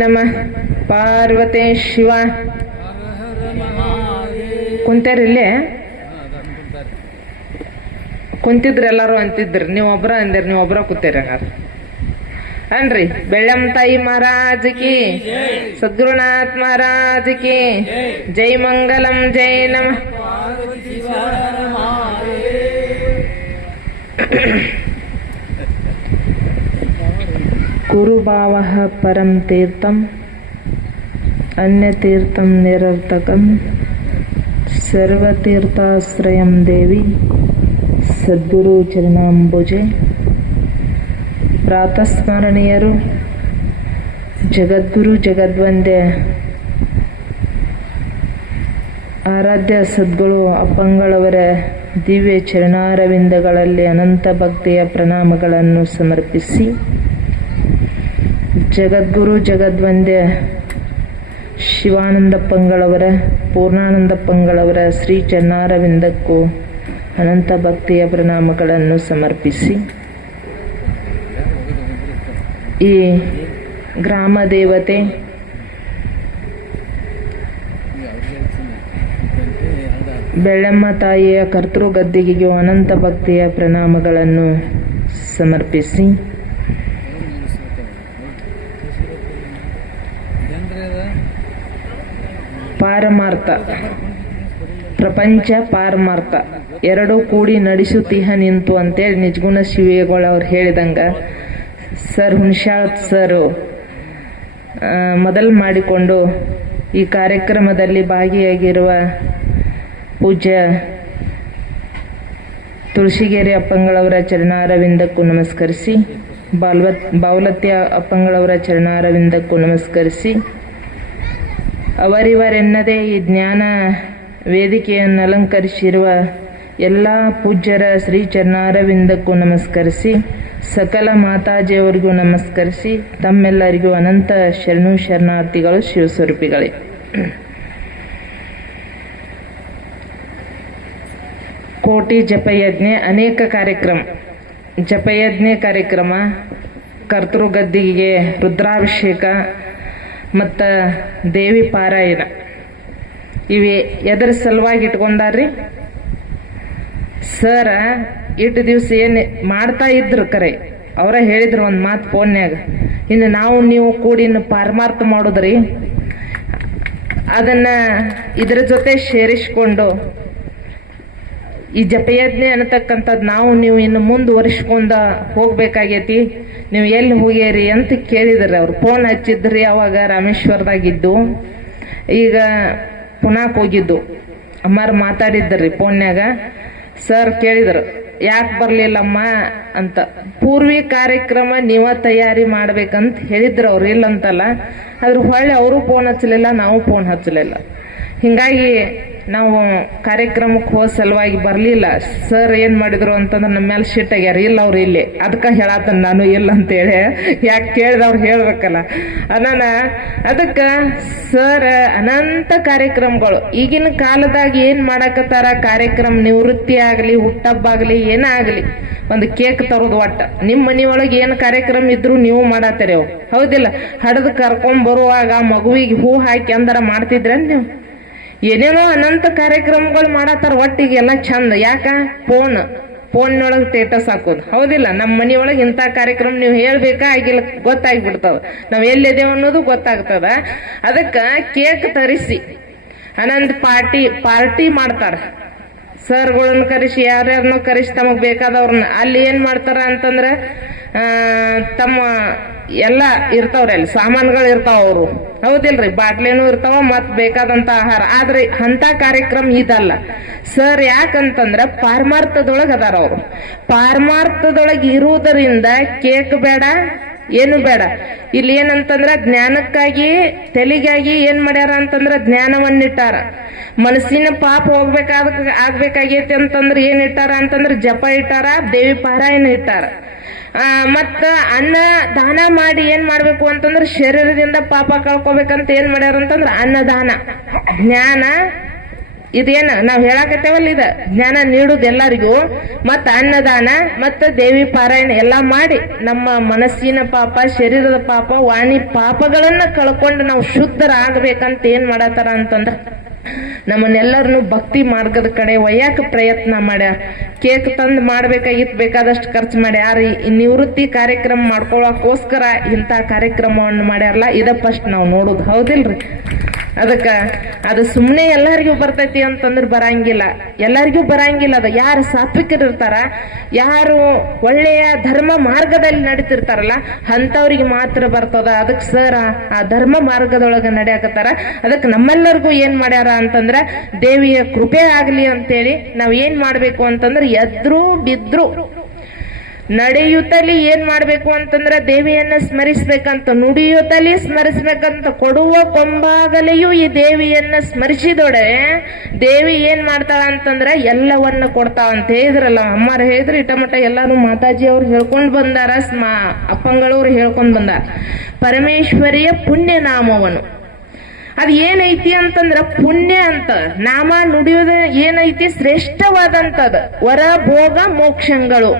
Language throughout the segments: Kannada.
ನಮಃ ಪಾರ್ವತೇ ಶಿವ. ಕುಂತಾರಿಲ್ಲೇ ಕುಂತಿದ್ರಿ ಎಲ್ಲಾರು ಅಂತಿದ್ರಿ, ನೀವೊಬ್ರ ಅಂದಿರಿ, ನೀವೊಬ್ರ ಕೂತೀರಿ ಹಂಗಾರ ಅನ್ರಿ. ಬೆಳ್ಳಂ ತಾಯಿ ಮಹಾರಾಜ್ ಕಿ, ಸದ್ಗುರುನಾಥ್ ಮಹಾರಾಜ್ ಕಿ ಜೈ. ಮಂಗಲಂ ಜೈ ನಮಃ. ಗುರುಭಾವಃ ಪರಂ ತೀರ್ಥಂ ಅನ್ಯತೀರ್ಥಂ ನಿರರ್ಥಕಂ ಸರ್ವತೀರ್ಥಾಶ್ರಯಂ ದೇವಿ ಸದ್ಗುರು ಚರಣಾಂಬುಜೆ. ಪ್ರಾತಸ್ಮರಣೀಯರು ಜಗದ್ಗುರು ಜಗದ್ವಂದ್ಯ ಆರಾಧ್ಯ ಸದ್ಗುರು ಅಪ್ಪಂಗಳವರ ದಿವ್ಯ ಚರಣಾರವಿಂದಗಳಲ್ಲಿ ಅನಂತ ಭಕ್ತಿಯ ಪ್ರಣಾಮಗಳನ್ನು ಸಮರ್ಪಿಸಿ, ಜಗದ್ಗುರು ಜಗದ್ವಂದ್ಯ ಶಿವಾನಂದಪ್ಪಂಗಳವರ ಪೂರ್ಣಾನಂದಪ್ಪಂಗಳವರ ಶ್ರೀ ಚರಣಾರವಿಂದಕ್ಕೂ ಅನಂತ ಭಕ್ತಿಯ ಪ್ರಣಾಮಗಳನ್ನು ಸಮರ್ಪಿಸಿ, ಈ ಗ್ರಾಮ ದೇವತೆ ಬೆಳ್ಳಮ್ಮ ತಾಯಿಯ ಕರ್ತೃ ಗದ್ದಿಗೆಗೂ ಅನಂತ ಭಕ್ತಿಯ ಪ್ರಣಾಮಗಳನ್ನು ಸಮರ್ಪಿಸಿ, ಪಾರಮಾರ್ಥ ಪ್ರಪಂಚ ಪಾರಮಾರ್ಥ ಎರಡೂ ಕೂಡಿ ನಡೆಸುತ್ತೀಹ ನಿಂತು ಅಂತೇಳಿ ನಿಜಗುಣ ಶಿವೇಗಳವ್ರು ಹೇಳಿದಂಗ ಸರ್ ಹುಣಸಾಳ್ ಸರ್ ಮೊದಲು ಮಾಡಿಕೊಂಡು ಈ ಕಾರ್ಯಕ್ರಮದಲ್ಲಿ ಭಾಗಿಯಾಗಿರುವ ಪೂಜ್ಯ ತುಳಸಿಗೇರಿ ಅಪ್ಪಂಗಳವರ ಚರಣಾರವಿಂದಕ್ಕೂ ನಮಸ್ಕರಿಸಿ, ಬಾವಲತ್ಯ ಅಪ್ಪಂಗಳವರ ಚರಣಾರವಿಂದಕ್ಕೂ ನಮಸ್ಕರಿಸಿ, ಅವರಿವರೆನ್ನದೇ ಈ ಜ್ಞಾನ ವೇದಿಕೆಯನ್ನು ಅಲಂಕರಿಸಿರುವ ಎಲ್ಲ ಪೂಜ್ಯರ ಶ್ರೀ ಚರಣಾರವಿಂದಕ್ಕೂ ನಮಸ್ಕರಿಸಿ, ಸಕಲ ಮಾತಾಜಿಯವರಿಗೂ ನಮಸ್ಕರಿಸಿ, ತಮ್ಮೆಲ್ಲರಿಗೂ ಅನಂತ ಶರಣು ಶರಣಾರ್ಥಿಗಳು ಶಿವಸ್ವರೂಪಿಗಳೇ. ಕೋಟಿ ಜಪಯಜ್ಞೆ ಅನೇಕ ಕಾರ್ಯಕ್ರಮ, ಜಪಯಜ್ಞೆ ಕಾರ್ಯಕ್ರಮ, ಕರ್ತೃಗದ್ದಿಗೆ ರುದ್ರಾಭಿಷೇಕ ಮತ್ತು ದೇವಿ ಪಾರಾಯಣ ಇವೆ ಎದರ ಸಲುವಾಗಿ ಇಟ್ಕೊಂಡಾರ್ರಿ ಸರ. ಇಟ್ಟು ದಿವಸ ಏನು ಮಾಡ್ತಾ ಇದ್ರು ಕರೆ ಅವರ ಹೇಳಿದ್ರು ಒಂದು ಮಾತು ಫೋನ್ಯಾಗ, ಇನ್ನು ನಾವು ನೀವು ಕೂಡಿ ಇನ್ನು ಪಾರಮಾರ್ಥ ಮಾಡೋದ್ರಿ, ಅದನ್ನ ಇದ್ರ ಜೊತೆ ಸೇರಿಸ್ಕೊಂಡು ಈ ಜಪಯಜ್ಞೆ ಅನ್ನತಕ್ಕಂಥದ್ದು ನಾವು ನೀವು ಇನ್ನು ಮುಂದುವರಿಸ್ಕೊಂಡ ಹೋಗ್ಬೇಕಾಗೈತಿ, ನೀವು ಎಲ್ಲಿ ಹೋಗ್ಯಾರಿ ಅಂತ ಕೇಳಿದ್ರಿ. ಅವ್ರು ಫೋನ್ ಹಚ್ಚಿದ್ರಿ, ಅವಾಗ ರಾಮೇಶ್ವರದಾಗಿದ್ದು, ಈಗ ಪುನಾಕ್ ಹೋಗಿದ್ದು. ಅಮ್ಮಾರು ಮಾತಾಡಿದ್ರಿ ಫೋನ್ಯಾಗ. ಸರ್ ಕೇಳಿದ್ರು ಯಾಕೆ ಬರಲಿಲ್ಲಮ್ಮ ಅಂತ. ಪೂರ್ವಿ ಕಾರ್ಯಕ್ರಮ ನೀವ ತಯಾರಿ ಮಾಡ್ಬೇಕಂತ ಹೇಳಿದ್ರು ಅವ್ರು, ಇಲ್ಲಂತಲ್ಲ. ಅದ್ರ ಹೊಳ್ಳಿ ಅವರು ಫೋನ್ ಹಚ್ಚಲಿಲ್ಲ, ನಾವು ಫೋನ್ ಹಚ್ಚಲಿಲ್ಲ. ಹಿಂಗಾಗಿ ನಾವು ಕಾರ್ಯಕ್ರಮಕ್ಕೆ ಹೋದ ಸಲುವಾಗಿ ಬರಲಿಲ್ಲ. ಸರ್ ಏನು ಮಾಡಿದ್ರು ಅಂತಂದ್ರೆ ನಮ್ಮ ಮೇಲೆ ಸಿಟ್ಟಾಗ್ಯಾರ, ಇಲ್ಲ ಅವ್ರು ಇಲ್ಲಿ, ಅದಕ್ಕೆ ಹೇಳತ್ತನ ನಾನು ಇಲ್ಲ ಅಂತೇಳಿ. ಯಾಕೆ ಕೇಳಿದವ್ರು ಹೇಳ್ಬೇಕಲ್ಲ ಅದಕ್ಕೆ ಸರ್ ಅನಂತ ಕಾರ್ಯಕ್ರಮಗಳು ಈಗಿನ ಕಾಲದಾಗ ಏನು ಮಾಡಕತ್ತಾರ, ಕಾರ್ಯಕ್ರಮ ನಿವೃತ್ತಿ ಆಗಲಿ ಹುಟ್ಟಹಬ್ಬ ಆಗಲಿ ಏನೇ ಆಗಲಿ ಒಂದು ಕೇಕ್ ತರೋದು, ಒಟ್ಟ ನಿಮ್ಮ ಮನೆಯೊಳಗೆ ಏನು ಕಾರ್ಯಕ್ರಮ ಇದ್ರು ನೀವು ಮಾಡತ್ತೀರಿ ಅವು, ಹೌದಿಲ್ಲ? ಹಡದು ಕರ್ಕೊಂಬರುವಾಗ ಮಗುವಿಗೆ ಹೂ ಹಾಕಿ ಅಂದಾರ ಮಾಡ್ತಿದ್ರ ನೀವು? ಏನೇನೋ ಅನಂತ ಕಾರ್ಯಕ್ರಮಗಳು ಮಾಡತ್ತಾರ. ಒಟ್ಟಿಗೆಲ್ಲ ಚಂದ. ಯಾಕ? ಫೋನ್ನೊಳಗೆ ಸ್ಟೇಟಸ್ ಹಾಕೋದು, ಹೌದಿಲ್ಲ? ನಮ್ಮ ಮನೆಯೊಳಗೆ ಇಂಥ ಕಾರ್ಯಕ್ರಮ ನೀವು ಹೇಳ್ಬೇಕಾ ಆಗಿಲ್ಲ ಗೊತ್ತಾಗ್ಬಿಡ್ತಾವ, ನಾವು ಎಲ್ಲಿದ್ದೇವೆ ಅನ್ನೋದು ಗೊತ್ತಾಗ್ತದ. ಅದಕ್ಕೆ ಕೇಕ್ ತರಿಸಿ ಅನಂತ ಪಾರ್ಟಿ ಮಾಡ್ತಾರ. ಸರ್ಗಳನ್ನ ಕರೆಸಿ ಯಾರ್ಯಾರನ್ನೋ ಕರೆಸಿ ತಮಗ್ ಬೇಕಾದವ್ರನ್ನ ಅಲ್ಲಿ ಏನ್ ಮಾಡ್ತಾರ ಅಂತಂದ್ರೆ ತಮ್ಮ ಎಲ್ಲ ಇರ್ತಾವ್ರಿ, ಅಲ್ಲಿ ಸಾಮಾನುಗಳು ಇರ್ತಾವ ಅವರು, ಹೌದಿಲ್ರಿ? ಬಾಟ್ಲೇನು ಇರ್ತಾವ, ಮತ್ ಬೇಕಾದಂತ ಆಹಾರ. ಆದ್ರೆ ಅಂತ ಕಾರ್ಯಕ್ರಮ ಇದಲ್ಲ ಸರ್. ಯಾಕಂತಂದ್ರ ಪಾರಮಾರ್ಥದೊಳಗ ಅದಾರ ಅವರು. ಪಾರಮಾರ್ಥದೊಳಗೆ ಇರುವುದರಿಂದ ಕೇಕ್ ಬೇಡ, ಏನು ಬೇಡ. ಇಲ್ಲಿ ಏನಂತಂದ್ರ ಜ್ಞಾನಕ್ಕಾಗಿ ತೆಲಿಗಾಗಿ ಏನ್ ಮಾಡ್ಯಾರ ಅಂತಂದ್ರ ಜ್ಞಾನವನ್ನಿಟ್ಟಾರ. ಮನಸ್ಸಿನ ಪಾಪ ಆಗ್ಬೇಕಾಗೈತಿ ಅಂತಂದ್ರ ಏನ್ ಇಟ್ಟಾರ ಅಂತಂದ್ರ ಜಪ ಇಟ್ಟಾರ, ದೇವಿ ಪಾರಾಯಣ ಇಟ್ಟಾರ. ಮತ್ತ ಅನ್ನ ದಾನ ಮಾಡಿ ಏನ್ ಮಾಡ್ಬೇಕು ಅಂತಂದ್ರ ಶರೀರದಿಂದ ಪಾಪ ಕಳ್ಕೊಬೇಕಂತ ಏನ್ ಮಾಡ್ಯಾರ ಅಂತಂದ್ರ ಅನ್ನದಾನ. ಜ್ಞಾನ ಇದೇನು ನಾವು ಹೇಳಾಕತ್ತೇವಲ್ಲ, ಇದ ಜ್ಞಾನ ನೀಡುದು ಎಲ್ಲರಿಗೂ, ಮತ್ತ ಅನ್ನದಾನ ಮತ್ತ ದೇವಿ ಪಾರಾಯಣ ಎಲ್ಲಾ ಮಾಡಿ ನಮ್ಮ ಮನಸ್ಸಿನ ಪಾಪ, ಶರೀರದ ಪಾಪ, ವಾಣಿ ಪಾಪಗಳನ್ನ ಕಳ್ಕೊಂಡು ನಾವು ಶುದ್ಧರಾಗಬೇಕಂತ ಏನ್ ಮಾಡತ್ತಾರ ಅಂತಂದ್ರ ನಮ್ಮನ್ನೆಲ್ಲರನ್ನು ಭಕ್ತಿ ಮಾರ್ಗದ ಕಡೆ ಒಯ್ಯಾಕ ಪ್ರಯತ್ನ ಮಾಡ್ಯಾರ. ಕೇಕ್ ತಂದು ಮಾಡ್ಬೇಕಾಗಿತ್ತು, ಬೇಕಾದಷ್ಟು ಖರ್ಚು ಮಾಡ್ಯಾರ. ಈ ನಿವೃತ್ತಿ ಕಾರ್ಯಕ್ರಮ ಮಾಡ್ಕೊಳಕೋಸ್ಕರ ಇಂಥ ಕಾರ್ಯಕ್ರಮವನ್ನು ಮಾಡ್ಯಾರಲ್ಲ, ಇದ ಫಸ್ಟ್ ನಾವು ನೋಡುದು, ಹೌದಿಲ್ರಿ? ಅದಕ್ಕ ಅದು ಸುಮ್ಮನೆ ಎಲ್ಲರಿಗೂ ಬರ್ತೈತಿ ಅಂತಂದ್ರೆ ಬರಂಗಿಲ್ಲ, ಎಲ್ಲರಿಗೂ ಬರಂಗಿಲ್ಲ. ಅದ ಯಾರು ಸಾತ್ವಿಕರು ಇರ್ತಾರ, ಯಾರು ಒಳ್ಳೆಯ ಧರ್ಮ ಮಾರ್ಗದಲ್ಲಿ ನಡೀತಿರ್ತಾರಲ್ಲ ಅಂಥವ್ರಿಗೆ ಮಾತ್ರ ಬರ್ತದ. ಅದಕ್ಕೆ ಸರ್ ಆ ಧರ್ಮ ಮಾರ್ಗದೊಳಗ ನಡೆಯಾಕತ್ತಾರ. ಅದಕ್ಕೆ ನಮ್ಮೆಲ್ಲರಿಗೂ ಏನ್ ಮಾಡ್ಯಾರ ಅಂತಂದ್ರ ದೇವಿಯ ಕೃಪೆ ಆಗ್ಲಿ ಅಂತೇಳಿ ನಾವ್ ಏನ್ ಮಾಡ್ಬೇಕು ಅಂತಂದ್ರೆ ಎದ್ರು ಬಿದ್ರು ನಡೆಯುತ್ತಲಿ ಏನ್ ಮಾಡ್ಬೇಕು ಅಂತಂದ್ರ ದೇವಿಯನ್ನ ಸ್ಮರಿಸ್ಬೇಕಂತ, ನುಡಿಯುತ್ತಲಿ ಸ್ಮರಿಸ್ಬೇಕಂತ, ಕೊಡುವ ಕೊಂಬಾಗಲೆಯೂ ಈ ದೇವಿಯನ್ನ ಸ್ಮರಿಸಿದೊಡೆ ದೇವಿ ಏನ್ ಮಾಡ್ತಾಳ ಅಂತಂದ್ರ ಎಲ್ಲವನ್ನ ಕೊಡ್ತಾಳ ಅಂತ ಹೇಳಿದ್ರಲ್ಲ ಅಮ್ಮಾರ ಹೇಳಿದ್ರು. ಇಟಮಟ ಎಲ್ಲಾರು ಮಾತಾಜಿ ಅವ್ರು ಹೇಳ್ಕೊಂಡ್ ಬಂದಾರ, ಅಪ್ಪಂಗಳವ್ರು ಹೇಳ್ಕೊಂಡ್ ಬಂದಾರ. ಪರಮೇಶ್ವರಿಯ ಪುಣ್ಯ ನಾಮವನು ಅದ್ ಏನೈತಿ ಅಂತಂದ್ರ ಪುಣ್ಯ ಅಂತ ನಾಮ ನುಡಿಯೋದ ಏನೈತಿ ಶ್ರೇಷ್ಠವಾದಂತದ ವರ ಭೋಗ ಮೋಕ್ಷಗಳು.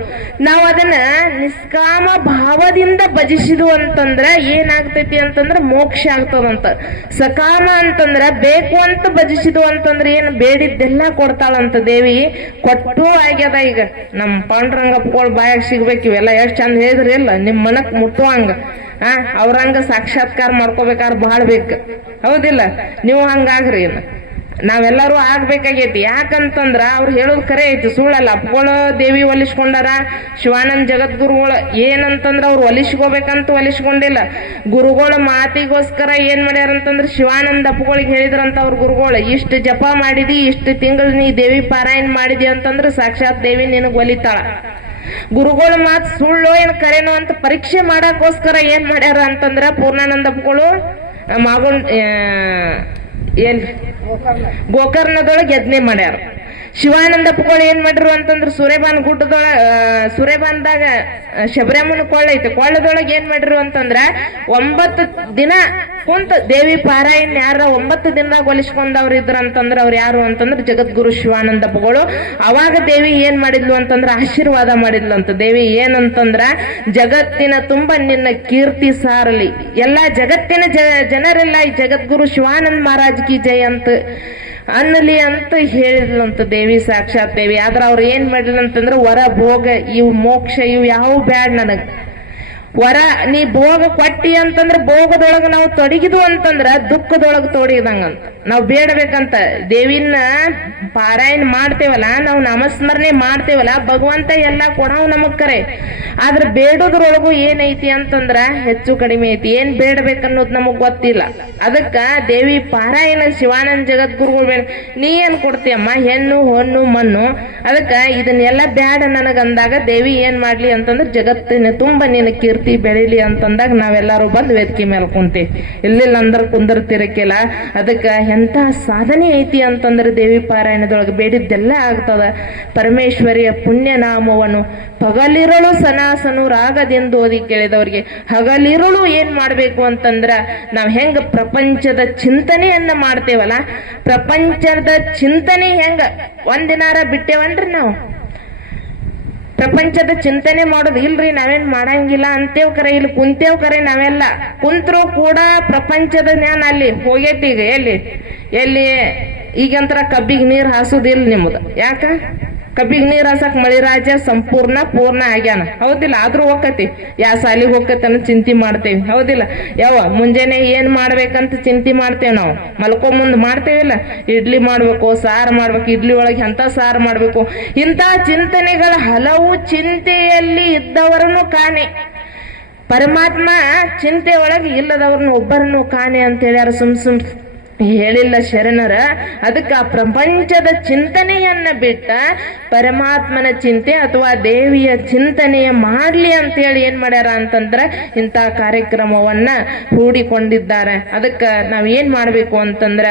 ನಾವ್ ಅದನ್ನ ನಿಷ್ಕಾಮ ಭಾವದಿಂದ ಭಜಿಸಿದ್ವು ಅಂತಂದ್ರ ಏನಾಗ್ತೈತಿ ಅಂತಂದ್ರ ಮೋಕ್ಷ ಆಗ್ತದಂತ. ಸಕಾಮ ಅಂತಂದ್ರ ಬೇಕು ಅಂತ ಭಜಿಸಿದ್ವು ಅಂತಂದ್ರ ಏನ್ ಬೇಡಿದ್ದೆಲ್ಲ ಕೊಡ್ತಾಳಂತ ದೇವಿ. ಕೊಟ್ಟು ಆಗ್ಯದ. ಈಗ ನಮ್ ಪಾಂಡುರಂಗಪ್ಪಗಳು ಬಾಯಾಗ ಸಿಗ್ಬೇಕು ಇವೆಲ್ಲ ಎಷ್ಟ್ ಚಂದ ಹೇಳಿದ್ರಿ ಇಲ್ಲ, ನಿಮ್ ಮನಕ್ ಮುಟ್ಟುವಂಗ ಅವ್ರಂಗ ಸಾಕ್ಷಾತ್ಕಾರ ಮಾಡ್ಕೋಬೇಕಾದ್ರೆ ಬಹಳ ಬೇಕು, ಹೌದಿಲ್ಲ? ನೀವು ಹಂಗಾಗ್ರಿ, ನಾವೆಲ್ಲರೂ ಆಗ್ಬೇಕಾಗೈತಿ. ಯಾಕಂತಂದ್ರ ಅವ್ರು ಹೇಳೋದು ಖರೆ ಐತಿ, ಸುಳ್ಳಲ್ಲ. ಅಪ್ಪಗಳು ದೇವಿ ಒಲಿಸ್ಕೊಂಡಾರ. ಶಿವಾನಂದ ಜಗದ್ಗುರುಗಳು ಏನಂತಂದ್ರ ಅವ್ರು ಒಲಿಸ್ಕೋಬೇಕಂತ ಒಲಿಸ್ಕೊಂಡಿಲ್ಲ. ಗುರುಗಳ ಮಾತಿಗೋಸ್ಕರ ಏನ್ ಮಾಡ್ಯಾರಂತಂದ್ರ ಶಿವಾನಂದ ಅಪ್ಪಗಳಿಗೆ ಹೇಳಿದ್ರಂತ ಅವ್ರ ಗುರುಗಳು, ಇಷ್ಟು ಜಪ ಮಾಡಿದಿ, ಇಷ್ಟು ತಿಂಗಳು ನೀ ದೇವಿ ಪಾರಾಯಣ ಮಾಡಿದಿ ಅಂತಂದ್ರ ಸಾಕ್ಷಾತ್ ದೇವಿ ನಿನಗ್ ಒಲಿತಾಳ. ಗುರುಗಳ ಮಾತು ಸುಳ್ಳು ಏನ್ ಕರೆನೋ ಅಂತ ಪರೀಕ್ಷೆ ಮಾಡಕ್ಕೋಸ್ಕರ ಏನ್ ಮಾಡ್ಯಾರ ಅಂತಂದ್ರ ಪೂರ್ಣಾನಂದಪ್ಪಗಳು ಗೋಕರ್ಣದೊಳಗೆ ಯಜ್ಞೆ ಮಾಡ್ಯಾರ. ಶಿವಾನಂದಪ್ಪಗಳು ಏನ್ ಮಾಡ್ರು ಅಂತಂದ್ರ ಸೂರ್ಯಪಾನ ಸೂರ್ಯಪಾನದಾಗ ಶಬರಿಮನ ಕೊಳ್ಳ ಐತೆ, ಕೊಳ್ಳದೊಳಗೆ ಏನ್ ಮಾಡ್ರು ಅಂತಂದ್ರ 9 ದಿನ ಕುಂತ ದೇವಿ ಪಾರಾಯಣ ಯಾರ 9 ದಿನದಾಗ ಒಲಿಸ್ಕೊಂಡವ್ರು ಇದ್ರ ಅಂತಂದ್ರ ಅವ್ರು ಯಾರು ಅಂತಂದ್ರ ಜಗದ್ಗುರು ಶಿವಾನಂದಪ್ಪಗಳು. ಅವಾಗ ದೇವಿ ಏನ್ ಮಾಡಿದ್ಲು ಅಂತಂದ್ರ ಆಶೀರ್ವಾದ ಮಾಡಿದ್ಲು ಅಂತ. ದೇವಿ ಏನಂತಂದ್ರ ಜಗತ್ತಿನ ತುಂಬ ನಿನ್ನ ಕೀರ್ತಿ ಸಾರಲಿ, ಎಲ್ಲಾ ಜಗತ್ತಿನ ಜನರೆಲ್ಲ ಈ ಜಗದ್ಗುರು ಶಿವಾನಂದ ಮಹಾರಾಜ್ ಕಿ ಜಯ ಅಂತ ಅನ್ನಲಿ ಅಂತ ಹೇಳಿದ್ಲಂತ ದೇವಿ, ಸಾಕ್ಷಾತ್ ದೇವಿ. ಆದ್ರ ಅವ್ರು ಏನ್ ಮಾಡಿಲ್ಲ ಅಂತಂದ್ರ ವರ ಭೋಗ ಇವು ಮೋಕ್ಷ ಇವು ಯಾವ ಬ್ಯಾಡ್ ನನಗ್. ವರ ನೀ ಭೋಗ ಕೊಟ್ಟಿ ಅಂತಂದ್ರ ಭೋಗದೊಳಗ ನಾವು ತೊಡಗಿದ್ವು ಅಂತಂದ್ರ ದುಃಖದೊಳಗ ತೊಡಗಿದಂಗಂತ. ನಾವು ಬೇಡಬೇಕಂತ ದೇವಿನ ಪಾರಾಯಣ ಮಾಡ್ತೇವಲ್ಲ, ನಾವು ನಾಮಸ್ಮರಣೆ ಮಾಡ್ತೇವಲ್ಲ, ಭಗವಂತ ಎಲ್ಲಾ ಕೊಡವ್ ನಮಗ್ ಕರೆ. ಆದ್ರ ಬೇಡೋದ್ರೊಳಗು ಏನೈತಿ ಅಂತಂದ್ರ ಹೆಚ್ಚು ಕಡಿಮೆ ಐತಿ. ಏನ್ ಬೇಡಬೇಕನ್ನೋದು ನಮಗ್ ಗೊತ್ತಿಲ್ಲ. ಅದಕ್ಕ ದೇವಿ ಪಾರಾಯಣ ಶಿವಾನಂದ ಜಗದ್ಗುರುಗಳು ನೀ ಏನ್ ಕೊಡ್ತೀಯಮ್ಮ, ಹೆಣ್ಣು ಹೊನ್ನು ಮಣ್ಣು, ಅದಕ್ಕ ಇದನ್ನೆಲ್ಲ ಬ್ಯಾಡ ನನಗಂದಾಗ ದೇವಿ ಏನ್ ಮಾಡ್ಲಿ ಅಂತಂದ್ರ ಜಗತ್ತಿನ ತುಂಬ ನಿನ್ನ ಕೀರ್ತಿ ಬೆಳಿಲಿ ಅಂತಂದಾಗ ನಾವೆಲ್ಲರೂ ಬಂದು ವೇದಿಕೆ ಮೇಲೆ ಕುಂತೀವಿ. ಇಲ್ಲಿಲ್ಲ ಅಂದ್ರ ಕುಂದರ್ತಿರಕ್ಕಿಲ್ಲ. ಅದಕ್ಕ ಎಂತ ಸಾಧನೆ ಐತಿ ಅಂತಂದ್ರೆ ದೇವಿ ಪಾರಾಯಣದೊಳಗೆ ಬೇಡಿದ್ದೆಲ್ಲ ಆಗ್ತದ. ಪರಮೇಶ್ವರಿಯ ಪುಣ್ಯ ನಾಮವನ್ನು ಪಗಲಿರುಳು ಸನಾಸನು ರಾಗದಿಂದ ಓದಿ ಕೇಳಿದವ್ರಿಗೆ ಹಗಲಿರುಳು ಏನ್ ಮಾಡ್ಬೇಕು ಅಂತಂದ್ರ ನಾವ್ ಹೆಂಗ ಪ್ರಪಂಚದ ಚಿಂತನೆಯನ್ನ ಮಾಡ್ತೇವಲ್ಲ, ಪ್ರಪಂಚದ ಚಿಂತನೆ ಹೆಂಗ ಒಂದಿನಾರ ಬಿಟ್ಟೇವನ್ರಿ ನಾವು. ಪ್ರಪಂಚದ ಚಿಂತನೆ ಮಾಡೋದು ಇಲ್ರಿ, ನಾವೇನ್ ಮಾಡಂಗಿಲ್ಲ ಅಂತೇವ್ ಕರೆ. ಇಲ್ಲಿ ಕುಂತೇವ್ ಕರೆ, ನಾವೆಲ್ಲ ಕುಂತ್ರು ಕೂಡ ಪ್ರಪಂಚದ ಜ್ಞಾನ ಅಲ್ಲಿ ಹೋಗೈತಿ. ಈಗ ಎಲ್ಲಿ ಈಗಂತರ ಕಬ್ಬಿಗೆ ನೀರ್ ಹಾಸುದಿಲ್ಲ ನಿಮ್ದು. ಯಾಕ? ಕಬ್ಬಿಗೆ ನೀರ್ ಹಾಸಕ್ ಮಳಿರಾಜ ಪೂರ್ಣ ಆಗ್ಯಾನ, ಹೌದಿಲ್ಲ? ಆದ್ರೂ ಹೋಗತಿ ಯಾ ಸಾಲಿಗೆ ಹೋಗತಿ ಅನ್ನೋ ಚಿಂತೆ ಮಾಡ್ತೇವಿ, ಹೌದಿಲ್ಲ? ಮುಂಜಾನೆ ಏನ್ ಮಾಡ್ಬೇಕಂತ ಚಿಂತೆ ಮಾಡ್ತೇವ್ ನಾವು. ಮಲ್ಕೊ ಮುಂದ್ ಮಾಡ್ತೇವಿಲ್ಲ, ಇಡ್ಲಿ ಮಾಡ್ಬೇಕು, ಸಾರು ಮಾಡ್ಬೇಕು, ಇಡ್ಲಿ ಒಳಗೆ ಎಂತ ಸಾರು ಮಾಡ್ಬೇಕು, ಇಂತ ಚಿಂತನೆಗಳ ಹಲವು ಚಿಂತೆಯಲ್ಲಿ ಇದ್ದವರನ್ನು ಕಾಣೆ. ಪರಮಾತ್ಮ ಚಿಂತೆ ಒಳಗೆ ಇಲ್ಲದವ್ರನ್ನ ಒಬ್ಬರನ್ನು ಕಾಣೆ ಅಂತ ಹೇಳ್ಯಾರ. ಸುಮ್ ಹೇಳಿಲ್ಲ ಶರಣರ. ಅದಕ್ಕೆ ಆ ಪ್ರಪಂಚದ ಚಿಂತನೆಯನ್ನ ಬಿಟ್ಟ ಪರಮಾತ್ಮನ ಚಿಂತೆ ಅಥವಾ ದೇವಿಯ ಚಿಂತನೆಯ ಮಾಡ್ಲಿ ಅಂತ ಹೇಳಿ ಏನ್ ಮಾಡ್ಯಾರ ಅಂತಂದ್ರ ಇಂಥ ಕಾರ್ಯಕ್ರಮವನ್ನ ಹೂಡಿಕೊಂಡಿದ್ದಾರೆ. ಅದಕ್ಕೆ ನಾವ್ ಏನ್ ಮಾಡ್ಬೇಕು ಅಂತಂದ್ರ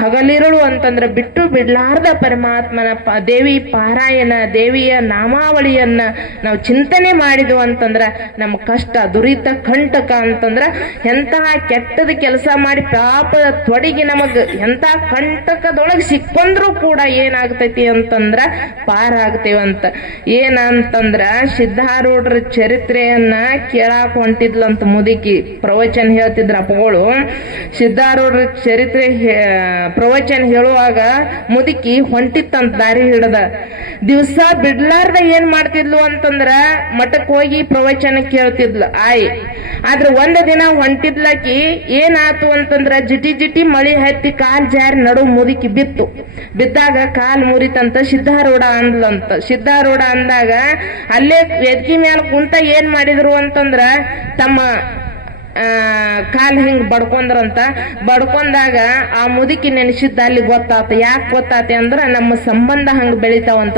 ಹಗಲಿರುಳು ಅಂತಂದ್ರ ಬಿಟ್ಟು ಬಿಡ್ಲಾರ್ದ ಪರಮಾತ್ಮನ ದೇವಿ ಪಾರಾಯಣ, ದೇವಿಯ ನಾಮಾವಳಿಯನ್ನ ನಾವು ಚಿಂತನೆ ಮಾಡಿದ್ವು ಅಂತಂದ್ರ ನಮ್ಮ ಕಷ್ಟ ದುರಿತ ಕಂಟಕ ಅಂತಂದ್ರ ಎಂತಹ ಕೆಟ್ಟದ ಕೆಲಸ ಮಾಡಿ ಪಾಪ ತೊಡಗಿ ನಮಗ್ ಎಂತ ಕಂಟಕದೊಳಗೆ ಸಿಕ್ಕೊಂಡ್ರು ಕೂಡ ಏನಾಗ್ತೈತಿ ಅಂತಂದ್ರ ಪಾರಾಗ್ತೇವಂತ. ಏನಂತಂದ್ರ ಸಿದ್ಧಾರೂಢರ ಚರಿತ್ರೆಯನ್ನ ಕೇಳಾಕ ಹೊಂಟಿದ್ಲಂತ ಮುದುಕಿ. ಪ್ರವಚನ ಹೇಳ್ತಿದ್ರ ಅಪ್ಪಗಳು. ಸಿದ್ಧಾರೂಢರ ಚರಿತ್ರೆ ಪ್ರವಚನ ಹೇಳುವಾಗ ಮುದುಕಿ ಹೊಂಟಿತ್ತಂತ ದಾರಿ ಹಿಡದ. ದಿವ್ಸ ಬಿಡ್ಲಾರ್ದ ಏನ್ ಮಾಡ್ತಿದ್ಲು ಅಂತಂದ್ರ ಮಠಕ್ ಹೋಗಿ ಪ್ರವಚನ ಕೇಳ್ತಿದ್ಲು ಆದ್ರೆ ಒಂದ್ ದಿನ ಹೊಂಟಿದ್ಲಕಿ ಏನಾತು ಅಂತಂದ್ರ ಜಿಟಿ ಜಿಟಿ ಮಳಿ ಹತ್ತಿ ಕಾಲ್ ಜಾರಿ ನಡು ಮುದುಕಿ ಬಿದ್ದಾಗ ಕಾಲ್ ಮುರಿತಂತ. ಸಿದ್ಧಾರೂಢ ಅಂದ್ಲಂತ. ಸಿದ್ಧಾರೂಢ ಅಂದಾಗ ಅಲ್ಲೇ ವೇದಿಕೆ ಮ್ಯಾಲ ಕುಂತ ಏನ್ ಮಾಡಿದ್ರು ಅಂತಂದ್ರ ತಮ್ಮ ಕಾಲ್ ಹಿಂಗ್ ಬಡ್ಕೊಂಡಾಗ ಆ ಮುದುಕಿ ನೆನೆಸಿದ್ದ ಅಲ್ಲಿ ಗೊತ್ತಾತ. ಯಾಕೆ ಗೊತ್ತಾತೆ ಅಂದ್ರ ನಮ್ಮ ಸಂಬಂಧ ಹಂಗ ಬೆಳಿತಾವಂತ.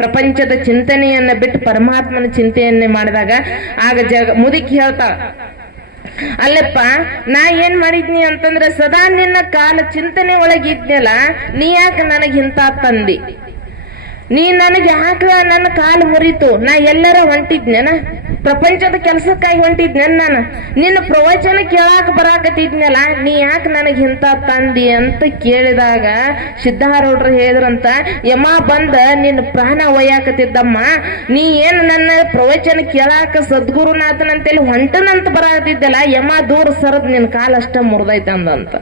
ಪ್ರಪಂಚದ ಚಿಂತನೆಯನ್ನ ಬಿಟ್ಟು ಪರಮಾತ್ಮನ ಚಿಂತೆಯನ್ನೇ ಮಾಡಿದಾಗ ಆಗ ಮುದುಕಿ ಹೇಳ್ತಾ, ಅಲ್ಲಪ್ಪ ನಾ ಏನ್ ಮಾಡಿದ್ನಿ ಅಂತಂದ್ರ ಸದಾ ನಿನ್ನ ಕಾಲ ಚಿಂತನೆ ಒಳಗಿದ್ನಲ್ಲ, ನೀ ಯಾಕೆ ನನಗಿಂತ ತಂದಿ? ನೀ ನನಗೆ ಯಾಕ ನನ್ನ ಕಾಲು ಮುರಿತು? ನಾ ಎಲ್ಲರ ಹೊಂಟಿದ್ನೇನ? ಪ್ರಪಂಚದ ಕೆಲಸಕ್ಕಾಗಿ ಹೊಂಟಿದ್ನೇನ? ನಾನು ನಿನ್ನ ಪ್ರವಚನ ಕೇಳಾಕ ಬರಾಕತ್ತಿದ್ನಲ್ಲ, ನೀ ಯಾಕೆ ನನಗೆ ಇಂತ ತಂದಿ ಅಂತ ಕೇಳಿದಾಗ ಸಿದ್ಧಾರೂಢರು ಹೇಳಿದ್ರಂತ, ಯಮ ಬಂದ ನಿನ್ನ ಪ್ರಾಣ ಒಯ್ಯಾಕತ್ತಿದ್ದಮ್ಮ, ನೀ ಏನ್ ನನ್ನ ಪ್ರವಚನ ಕೇಳಾಕ ಸದ್ಗುರುನಾಥನಂತೇಳಿ ಹೊಂಟನಂತ ಬರಾಕತ್ತಿದ್ದಲ್ಲ, ಯಮ ದೂರ ಸರದ್ ನಿನ್ ಕಾಲ ಅಷ್ಟ ಮುರಿದೈತೆ ಅಂದಂತ.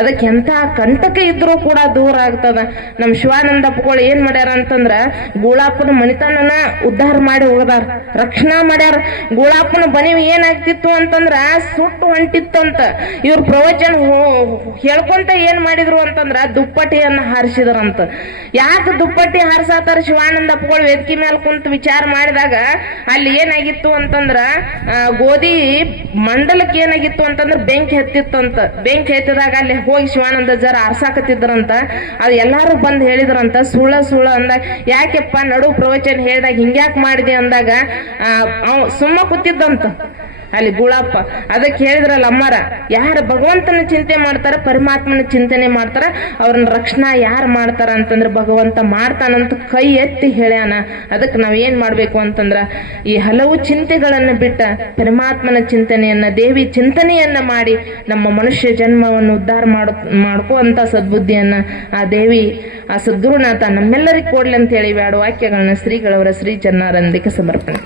ಅದಕ್ಕೆ ಎಂತ ಕಂಟಕ ಇದ್ರೂ ಕೂಡ ದೂರ ಆಗ್ತದ. ನಮ್ ಶಿವಾನಂದಪ್ಪಗಳು ಏನ್ ಮಾಡ್ಯಾರ ಅಂತಂದ್ರ ಗೂಳಾಪನ ಮನಿತನನ ಉದ್ಧಾರ ಮಾಡಿ ಹೋಗದಾರ, ರಕ್ಷಣಾ ಮಾಡ್ಯಾರ. ಗೂಳಾಪನ ಬನಿವ್ ಏನಾಗ್ತಿತ್ತು ಅಂತಂದ್ರ ಸುಟ್ಟು ಹೊಂಟಿತ್ತಂತ. ಇವ್ರ ಪ್ರವಚನ ಹೇಳ್ಕೊಂತ ಏನ್ ಮಾಡಿದ್ರು ಅಂತಂದ್ರ ದುಪ್ಪಟಿಯನ್ನ ಹಾರಿಸಿದ್ರಂತ. ಯಾಕೆ ದುಪ್ಪಟ್ಟಿ ಹಾರಿಸಾತಾರ ಶಿವಾನಂದಪ್ಪಗಳು ವೇದಿಕೆ ಮೇಲೆ ಕುಂತ ವಿಚಾರ ಮಾಡಿದಾಗ ಅಲ್ಲಿ ಏನಾಗಿತ್ತು ಅಂತಂದ್ರ ಗೋಧಿ ಮಂಡಲಕ್ಕೆ ಏನಾಗಿತ್ತು ಅಂತಂದ್ರ ಬೆಂಕಿ ಹತ್ತಿತ್ತಂತ. ಬೆಂಕಿ ಹತ್ತಿದಾಗ ಅಲ್ಲಿ ಹೋಗಿ ಶಿವಾನಂದ ಜರ ಆರ್ಸಾಕತ್ತಿದ್ರಂತ. ಅದು ಎಲ್ಲಾರು ಬಂದ್ ಹೇಳಿದ್ರಂತ. ಸುಳ್ಳ ಅಂದಾಗ ಯಾಕೆಪ್ಪ ನಡು ಪ್ರವಚನ ಹೇಳಿದಾಗ ಹಿಂಗ್ಯಾಕ್ ಮಾಡಿದೆ ಅಂದಾಗ ಸುಮ್ಮ ಕೂತಿದ್ದಂತ ಅಲ್ಲಿ ಗುಳಪ್ಪ. ಅದಕ್ಕೆ ಹೇಳಿದ್ರಲ್ಲ ಅಮ್ಮಾರ, ಯಾರು ಭಗವಂತನ ಚಿಂತೆ ಮಾಡ್ತಾರ, ಪರಮಾತ್ಮನ ಚಿಂತನೆ ಮಾಡ್ತಾರ, ಅವ್ರನ್ನ ರಕ್ಷಣಾ ಯಾರು ಮಾಡ್ತಾರ ಅಂತಂದ್ರೆ ಭಗವಂತ ಮಾಡ್ತಾನಂತ ಕೈ ಎತ್ತಿ ಹೇಳ್ಯಾನ. ಅದಕ್ಕೆ ನಾವ್ ಏನ್ ಮಾಡ್ಬೇಕು ಅಂತಂದ್ರ ಈ ಹಲವು ಚಿಂತೆಗಳನ್ನ ಬಿಟ್ಟ ಪರಮಾತ್ಮನ ಚಿಂತನೆಯನ್ನ, ದೇವಿ ಚಿಂತನೆಯನ್ನ ಮಾಡಿ ನಮ್ಮ ಮನುಷ್ಯ ಜನ್ಮವನ್ನು ಉದ್ಧಾರ ಮಾಡ್ಕುವಂತ ಸದ್ಬುದ್ಧಿಯನ್ನ ಆ ದೇವಿ, ಆ ಸದ್ಗುರುನಾಥ ನಮ್ಮೆಲ್ಲರಿಗೂ ಕೊಡ್ಲಿ ಅಂತ ಹೇಳಿ 2 ವಾಕ್ಯಗಳನ್ನ ಶ್ರೀಗಳವರ ಶ್ರೀ ಚನ್ನಾರಂದಿಕೆ ಸಮರ್ಪಣೆ.